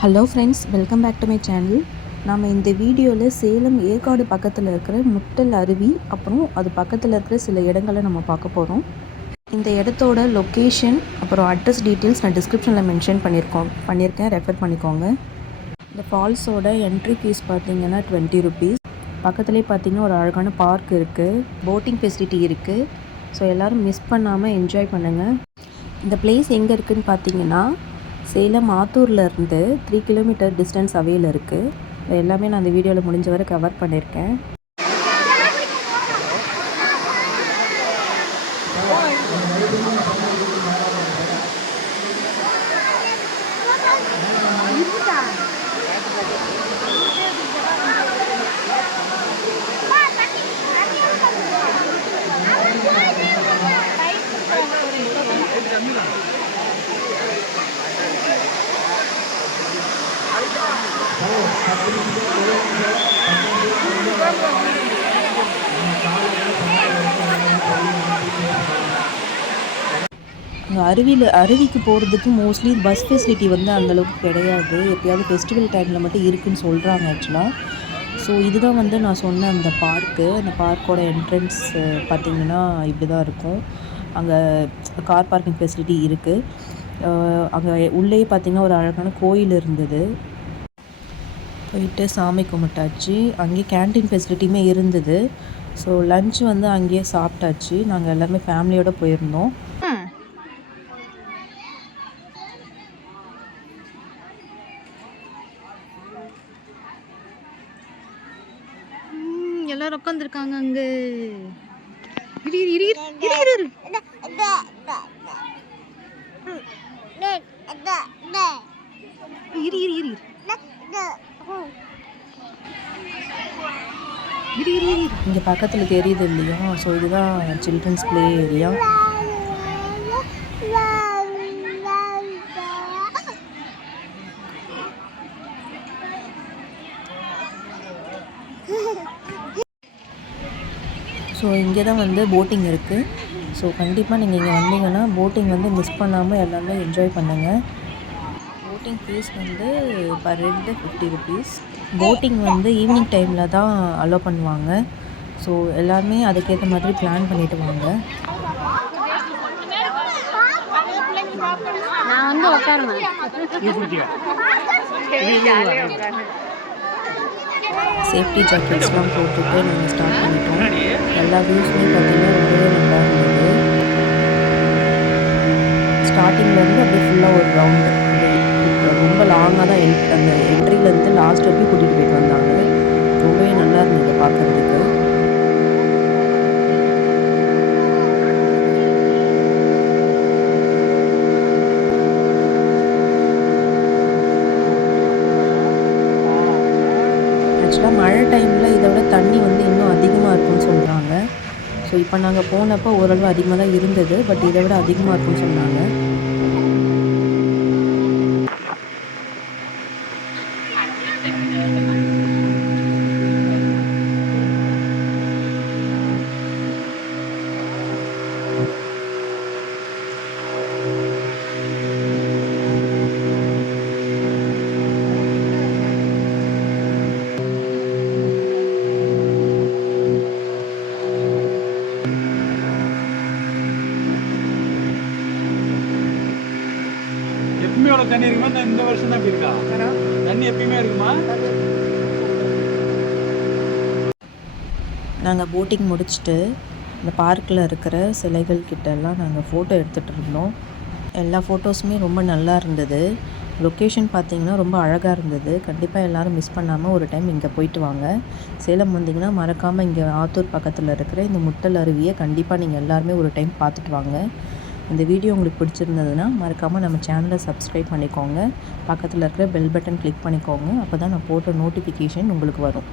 Hello friends, welcome back to my channel. நம்ம இந்த வீடியோவில் சேலம் ஏற்காடு பக்கத்தில் இருக்கிற முட்டல் அருவி, அப்புறம் அது பக்கத்தில் இருக்கிற சில இடங்களை நம்ம பார்க்க போகிறோம். இந்த இடத்தோட லொக்கேஷன் அப்புறம் அட்ரஸ் டீட்டெயில்ஸ் நான் டிஸ்கிரிப்ஷனில் மென்ஷன் பண்ணியிருக்கேன், ரெஃபர் பண்ணிக்கோங்க. இந்த ஃபால்ஸோட என்ட்ரி ஃபீஸ் பார்த்திங்கன்னா 20 ருபீஸ். பக்கத்துலேயே பார்த்திங்கன்னா ஒரு அழகான பார்க் இருக்குது, போட்டிங் ஃபெசிலிட்டி இருக்குது. ஸோ எல்லோரும் மிஸ் பண்ணாமல் என்ஜாய் பண்ணுங்கள். இந்த பிளேஸ் எங்கே இருக்குதுன்னு பார்த்தீங்கன்னா சேலம் ஆத்தூர்லேருந்து 3 கிலோமீட்டர் டிஸ்டன்ஸ் அவையில் இருக்குது. எல்லாமே நான் அந்த வீடியோவில் முடிஞ்ச வரை கவர் பண்ணியிருக்கேன். அருவிக்கு போகிறதுக்கு மோஸ்ட்லி பஸ் ஃபெசிலிட்டி வந்து அந்தளவுக்கு கிடையாது. எப்போயாவது ஃபெஸ்டிவல் டைமில் மட்டும் இருக்குதுன்னு சொல்கிறாங்க ஆக்சுவலாக. ஸோ இதுதான் வந்து நான் சொன்ன அந்த பார்க்கு. அந்த பார்க்கோட என்ட்ரன்ஸ் பார்த்திங்கன்னா இப்படி தான் இருக்கும். அங்கே கார் பார்க்கிங் ஃபெசிலிட்டி இருக்குது. அங்கே உள்ளேயே பார்த்திங்கன்னா ஒரு அழகான கோயில் இருந்தது. போயிட்டு சாமி கும்பிட்டாச்சு. அங்கேயே கேன்டீன் ஃபெசிலிட்டியுமே இருந்தது. ஸோ லன்ச் வந்து அங்கேயே சாப்பிட்டாச்சு. நாங்கள் எல்லாருமே ஃபேமிலியோடு போயிருந்தோம். எல்லாரும் உட்காந்துருக்காங்க அங்கே. இங்கே பக்கத்தில் தெரியுது இல்லையா? ஸோ இதுதான் சில்ட்ரன்ஸ் ப்ளே ஏரியா. ஸோ இங்கே தான் வந்து போட்டிங் இருக்குது. ஸோ கண்டிப்பாக நீங்கள் இங்கே வந்தீங்கன்னா போட்டிங் வந்து மிஸ் பண்ணாமல் எல்லாமே என்ஜாய் பண்ணுங்கள். போட்டிங் ஃபீஸ் வந்து பர் ஹெட் 50 ருபீஸ். போட்டிங் வந்து ஈவினிங் டைமில் தான் அலோவ் பண்ணுவாங்க. ஸோ எல்லாமே அதுக்கேற்ற மாதிரி பிளான் பண்ணிவிட்டு வாங்க. நான் வந்து உட்காருவேன். சேஃப்டி ஜாக்கெட்ஸ்லாம் போட்டுட்டு நாங்கள் ஸ்டார்ட் பண்ணிட்டோம். எல்லா வியூஸுமே பார்த்திங்கன்னா ரொம்பவே நல்லா இருந்தது. ஸ்டார்டிங்லேருந்து அப்படியே ஃபுல்லாக ஒரு ரவுண்டு ரொம்ப லாங்காக தான் அந்த என்ட்ரிலேருந்து லாஸ்ட் வரைக்கும் கூட்டிகிட்டு போயிட்டு வந்தாங்க. ரொம்பவே நல்லா இருந்தது பார்க்குறதுக்கு. ஆக்சுவலாக மழை டைமில் இதை விட தண்ணி வந்து இன்னும் அதிகமாக இருக்குன்னு சொல்கிறாங்க. ஸோ இப்போ நாங்கள் போனப்போ ஓரளவு அதிகமாக தான் இருந்தது, பட் இதை விட அதிகமாக இருக்குன்னு சொன்னாங்க. தண்ணி இருக்குமா? இந்த வருஷம் தான் இருக்கா தண்ணி எப்பயுமே இருக்குமா? நாங்கள் போட்டிங் முடிச்சுட்டு இந்த பார்க்கில் இருக்கிற சிலைகள் கிட்டெல்லாம் நாங்கள் ஃபோட்டோ எடுத்துகிட்டு இருந்தோம். எல்லா ஃபோட்டோஸுமே ரொம்ப நல்லா இருந்தது. லொக்கேஷன் பார்த்திங்கன்னா ரொம்ப அழகாக இருந்தது. கண்டிப்பாக எல்லோரும் மிஸ் பண்ணாமல் ஒரு டைம் இங்கே போயிட்டு வாங்க. சேலம் வந்திங்கன்னா மறக்காமல் இங்கே ஆத்தூர் பக்கத்தில் இருக்கிற இந்த முட்டல் அருவியை கண்டிப்பாக நீங்கள் எல்லாருமே ஒரு டைம் பார்த்துட்டு வாங்க. இந்த வீடியோ உங்களுக்கு பிடிச்சிருந்ததுன்னா மறக்காமல் நம்ம சேனலை சப்ஸ்கிரைப் பண்ணிக்கோங்க. பக்கத்தில் இருக்கிற பெல் பட்டன் கிளிக் பண்ணிக்கோங்க. அப்போ தான் நான் போட்ட நோட்டிஃபிகேஷன் உங்களுக்கு வரும்.